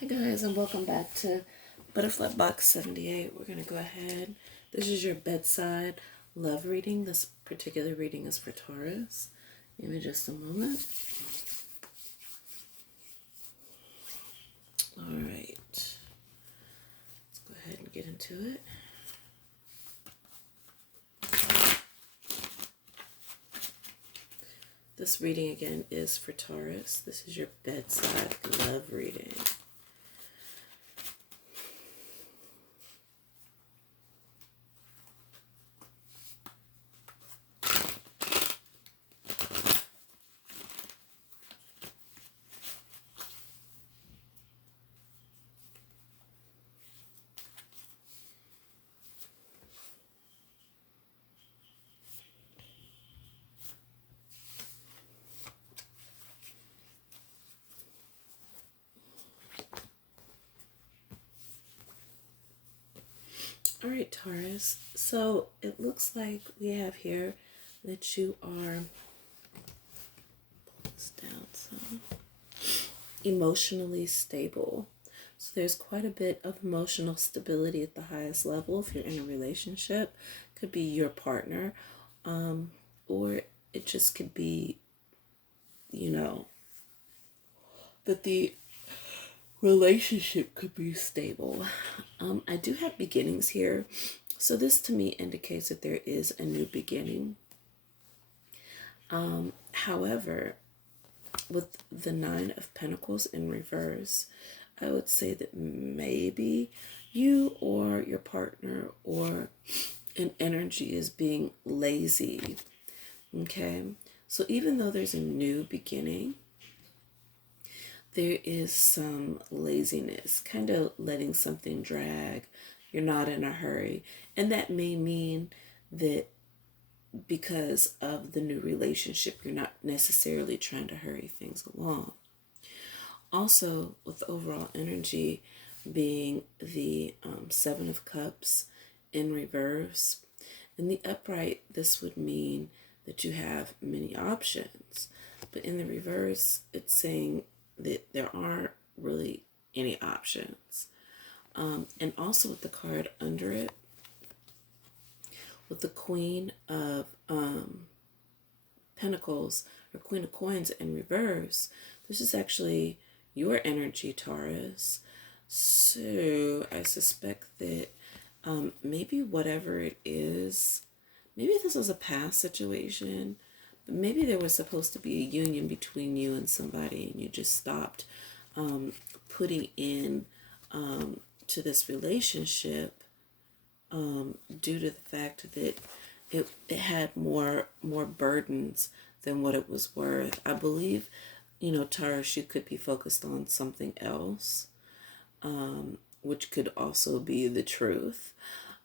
Hi guys, and welcome back to Butterfly Box 78. We're going to go ahead. This is your bedside love reading. This particular reading is for Taurus. Give me just a moment. All right. Let's go ahead and get into it. This reading again is for Taurus. This is your bedside love reading. All right, Taurus. So it looks like we have here that you are, pull this down some, emotionally stable. So there's quite a bit of emotional stability at the highest level if you're in a relationship. Could be your partner, or it just could be, that the relationship could be stable. I do have beginnings here. So this to me indicates that there is a new beginning. However, with the Nine of Pentacles in reverse, I would say that maybe you or your partner or an energy is being lazy. Okay? So even though there's a new beginning, there is some laziness, kind of letting something drag. You're not in a hurry. And that may mean that because of the new relationship, you're not necessarily trying to hurry things along. Also, with the overall energy being the Seven of Cups in reverse, in the upright, this would mean that you have many options. But in the reverse, it's saying that there aren't really any options. And also with the card under it, with the Queen of Pentacles or Queen of Coins in reverse, this is actually your energy, Taurus. So I suspect that maybe whatever it is, maybe this was a past situation, but maybe there was supposed to be a union between you and somebody and you just stopped putting in to this relationship due to the fact that it had more burdens than what it was worth. I believe, Taurus, you could be focused on something else, which could also be the truth.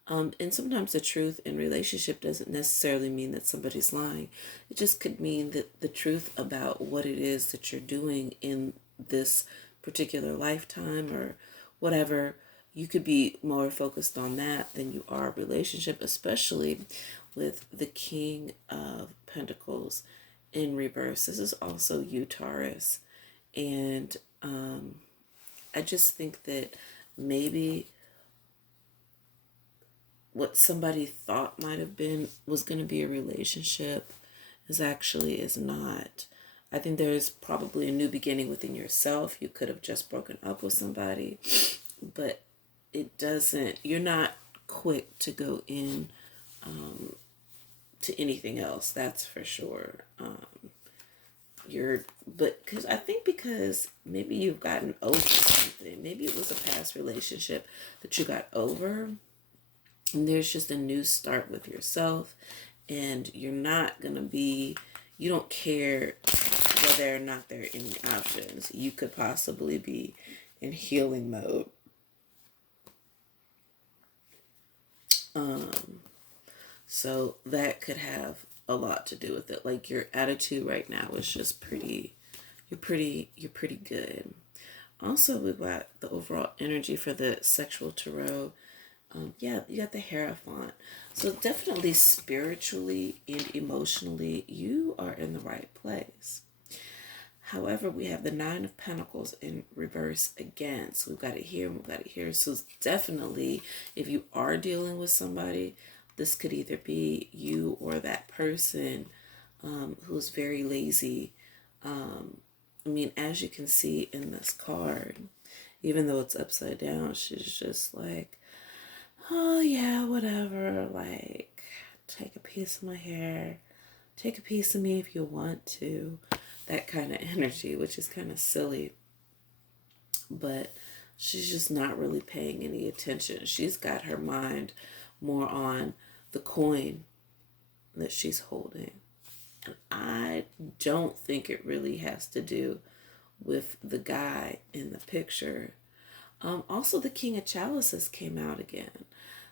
And sometimes the truth in relationship doesn't necessarily mean that somebody's lying. It just could mean that the truth about what it is that you're doing in this particular lifetime or whatever, you could be more focused on that than you are a relationship, especially with the King of Pentacles in reverse. This is also you, Taurus. And I just think that maybe what somebody thought might have been was going to be a relationship is not. I think there's probably a new beginning within yourself. You could have just broken up with somebody, but it doesn't, you're not quick to go in to anything else, that's for sure. Because maybe you've gotten over something. Maybe it was a past relationship that you got over, and there's just a new start with yourself, and you don't care whether or not there are any options. You could possibly be in healing mode. So that could have a lot to do with it. Like your attitude right now is just you're pretty good. Also, we've got the overall energy for the sexual tarot. You got the Hierophant. So definitely spiritually and emotionally, you are in the right place. However, we have the Nine of Pentacles in reverse again. So we've got it here and we've got it here. So it's definitely, if you are dealing with somebody, this could either be you or that person who's very lazy. I mean, as you can see in this card, even though it's upside down, she's just like, oh yeah, whatever. Like, take a piece of my hair. Take a piece of me if you want to. That kind of energy, which is kind of silly. But she's just not really paying any attention. She's got her mind more on the coin that she's holding. And I don't think it really has to do with the guy in the picture. Also, the King of Chalices came out again.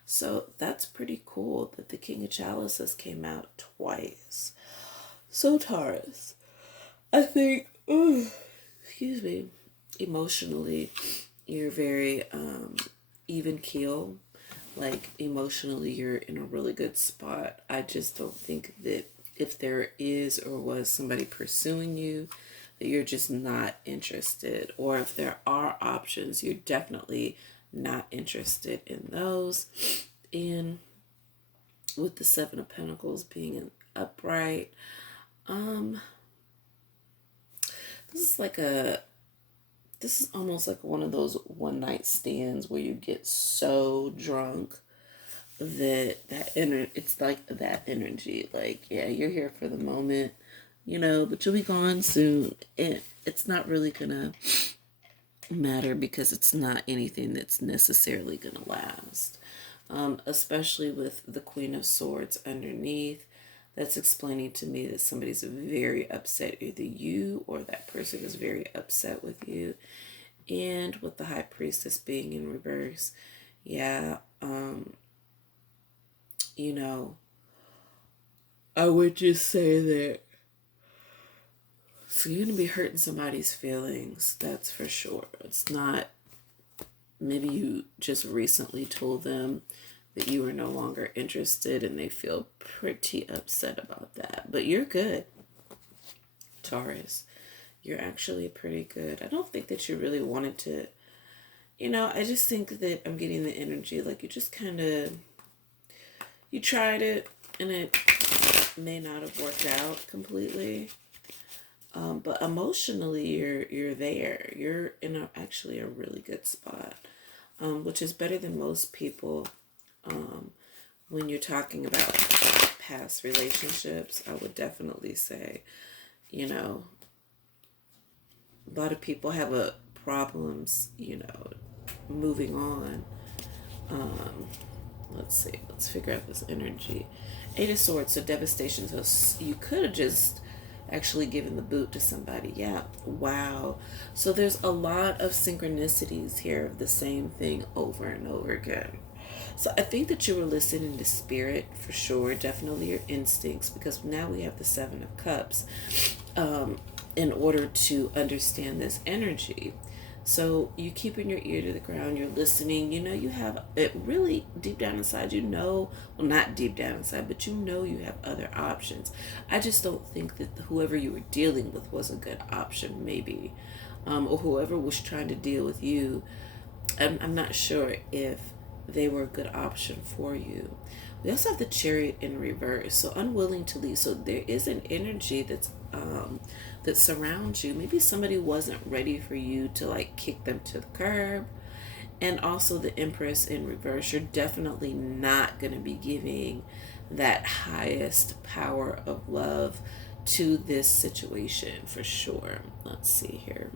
So that's pretty cool that the King of Chalices came out twice. So Taurus, I think, excuse me, emotionally, you're very even keel. Like, emotionally, you're in a really good spot. I just don't think that if there is or was somebody pursuing you, that you're just not interested. Or if there are options, you're definitely not interested in those. And with the Seven of Pentacles being an upright, this is almost like one of those one night stands where you get so drunk that it's like that energy. Like, yeah, you're here for the moment, but you'll be gone soon. It's not really gonna matter because it's not anything that's necessarily gonna last. Especially with the Queen of Swords underneath. That's explaining to me that somebody's very upset. Either you or that person is very upset with you. And with the High Priestess being in reverse, yeah, I would just say that. So you're going to be hurting somebody's feelings, that's for sure. It's not, maybe you just recently told them that you are no longer interested and they feel pretty upset about that. But you're good, Taurus. You're actually pretty good. I don't think that you really wanted to, I just think that I'm getting the energy like you just kind of, you tried it and it may not have worked out completely. But emotionally, you're there. You're in actually a really good spot, which is better than most people. When you're talking about past relationships, I would definitely say, a lot of people have problems, moving on. Let's see. Let's figure out this energy. Eight of Swords, so devastation. So you could have just actually given the boot to somebody. Yeah. Wow. So there's a lot of synchronicities here of the same thing over and over again. So I think that you were listening to spirit for sure, definitely your instincts, because now we have the Seven of Cups in order to understand this energy. So you keeping your ear to the ground, you're listening, you have it really deep down inside, well, not deep down inside, but you have other options. I just don't think that whoever you were dealing with was a good option, maybe. Or whoever was trying to deal with you, I'm not sure if they were a good option for you. We also have the Chariot in reverse, so unwilling to leave. So there is an energy that surrounds you. Maybe somebody wasn't ready for you to like kick them to the curb. And also the Empress in reverse. You're definitely not going to be giving that highest power of love to this situation for sure. Let's see here.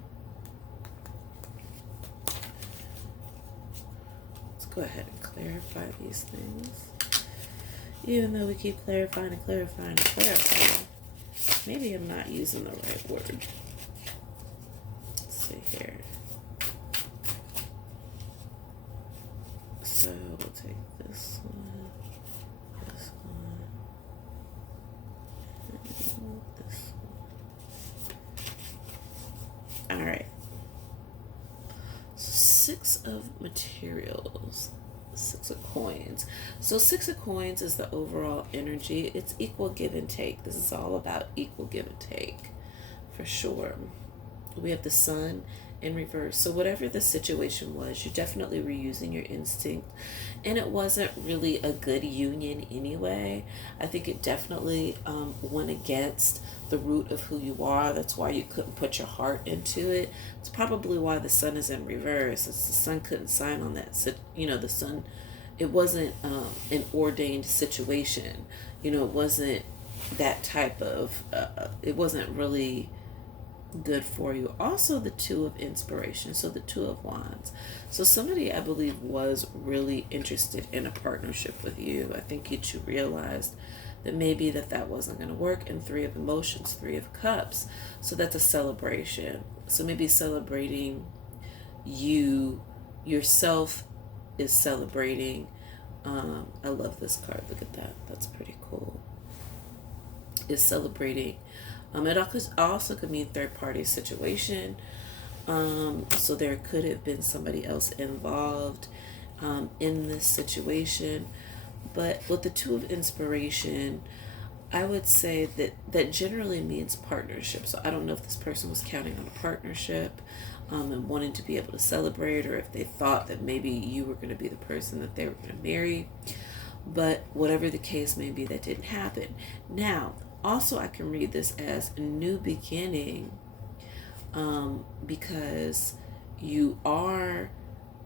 Go ahead and clarify these things. Even though we keep clarifying and clarifying and clarifying, maybe I'm not using the right word. Let's see here. So we'll take this one, this one, and this one. All right. Six of materials, Six of Coins. So Six of Coins is the overall energy. It's equal give and take. This is all about equal give and take for sure. We have the sun in reverse. So whatever the situation was, you definitely were using your instinct, and it wasn't really a good union anyway. I think it definitely went against the root of who you are. That's why you couldn't put your heart into it. It's probably why the sun is in reverse. It's the sun couldn't sign on that. So, the sun, it wasn't an ordained situation. It wasn't that type of, it wasn't really good for you. Also, the two of inspiration, so the two of wands. So somebody, I believe, was really interested in a partnership with you. I think you realized that maybe that wasn't going to work. And three of emotions, three of cups, so that's a celebration. So maybe celebrating you yourself is celebrating. I love this card. Look at that. That's pretty cool. Is celebrating. It also could mean third party situation. So there could have been somebody else involved in this situation. But with the two of inspiration, I would say that generally means partnership. So I don't know if this person was counting on a partnership and wanting to be able to celebrate, or if they thought that maybe you were going to be the person that they were going to marry. But whatever the case may be, that didn't happen. Now, also, I can read this as a new beginning because you are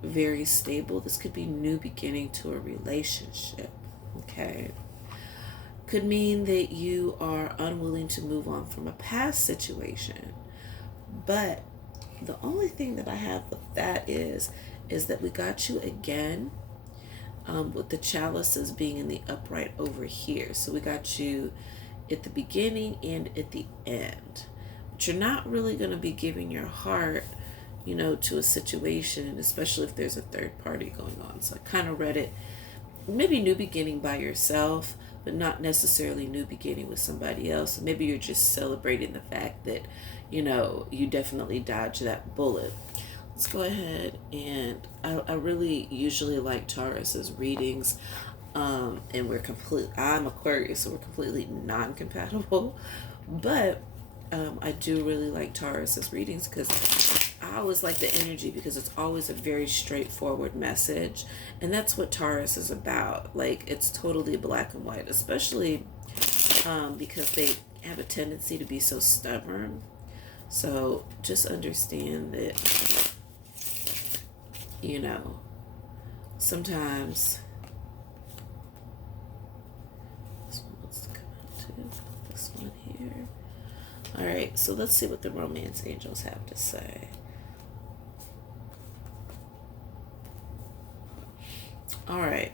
very stable. This could be new beginning to a relationship, okay? Could mean that you are unwilling to move on from a past situation. But the only thing that I have with that is that we got you again with the chalices being in the upright over here. So we got you at the beginning and at the end. But you're not really going to be giving your heart, to a situation, especially if there's a third party going on. So I kind of read it, maybe new beginning by yourself, but not necessarily new beginning with somebody else. Maybe you're just celebrating the fact that, you definitely dodged that bullet. Let's go ahead, and I really usually like Taurus's readings. And I'm Aquarius, so we're completely non-compatible, but I do really like Taurus's readings because I always like the energy, because it's always a very straightforward message, and that's what Taurus is about. Like, it's totally black and white, especially because they have a tendency to be so stubborn. So just understand that, sometimes this one here. All right, so let's see what the romance angels have to say. All right,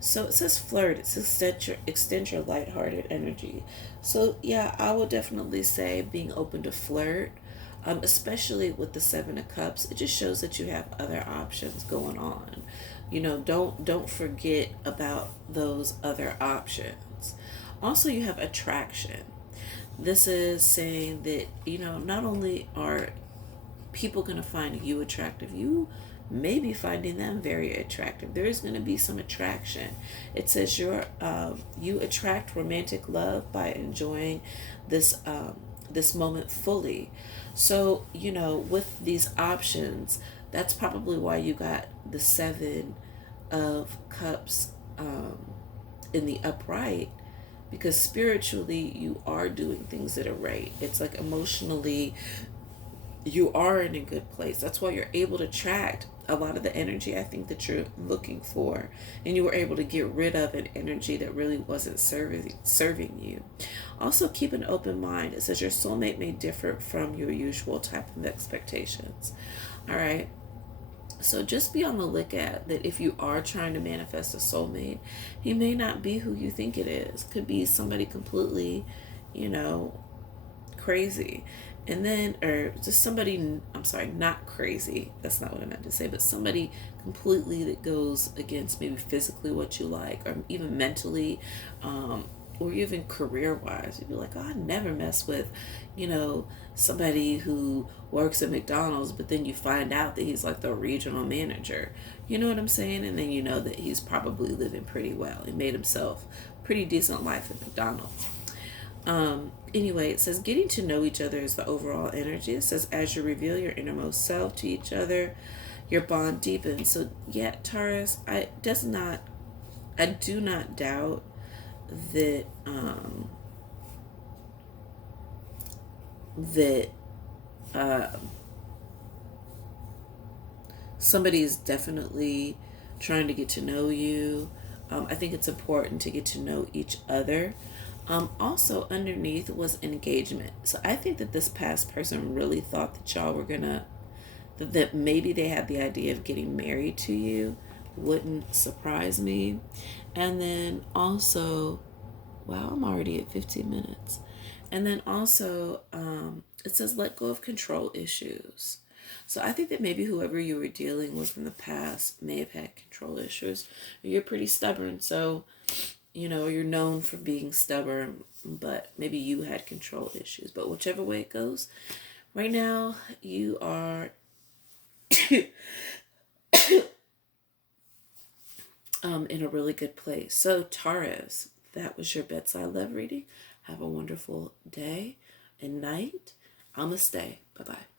so it says flirt. It says extend your lighthearted energy. So yeah, I would definitely say being open to flirt, especially with the Seven of Cups. It just shows that you have other options going on. Don't forget about those other options. Also, you have attraction. This is saying that, not only are people going to find you attractive, you may be finding them very attractive. There is going to be some attraction. It says you attract romantic love by enjoying this moment fully. So, with these options, that's probably why you got the Seven of Cups in the upright, because spiritually you are doing things that are right. It's like emotionally you are in a good place. That's why you're able to attract a lot of the energy I think that you're looking for, and you were able to get rid of an energy that really wasn't serving you. Also, keep an open mind. It says your soulmate may differ from your usual type of expectations. All right, so just be on the lookout that if you are trying to manifest a soulmate, he may not be who you think it is. Could be somebody completely, crazy. And then, or just somebody, I'm sorry, not crazy. That's not what I meant to say, but somebody completely that goes against maybe physically what you like, or even mentally, or even career-wise. You'd be like, oh, I never mess with, somebody who works at McDonald's, but then you find out that he's like the regional manager. You know what I'm saying? And then you know that he's probably living pretty well. He made himself pretty decent life at McDonald's. Anyway, it says getting to know each other is the overall energy. It says as you reveal your innermost self to each other, your bond deepens. So yeah, Taurus, I do not doubt that that uh, somebody is definitely trying to get to know you. I think it's important to get to know each other. Also, underneath was engagement. So I think that this past person really thought that y'all were gonna, that maybe they had the idea of getting married to you. Wouldn't surprise me. And then also, wow, I'm already at 15 minutes. And then also, it says let go of control issues. So I think that maybe whoever you were dealing with in the past may have had control issues. You're pretty stubborn, so you're known for being stubborn, but maybe you had control issues. But whichever way it goes, right now you are in a really good place. So Taurus, that was your bedside love reading. Have a wonderful day and night. Namaste. Bye bye.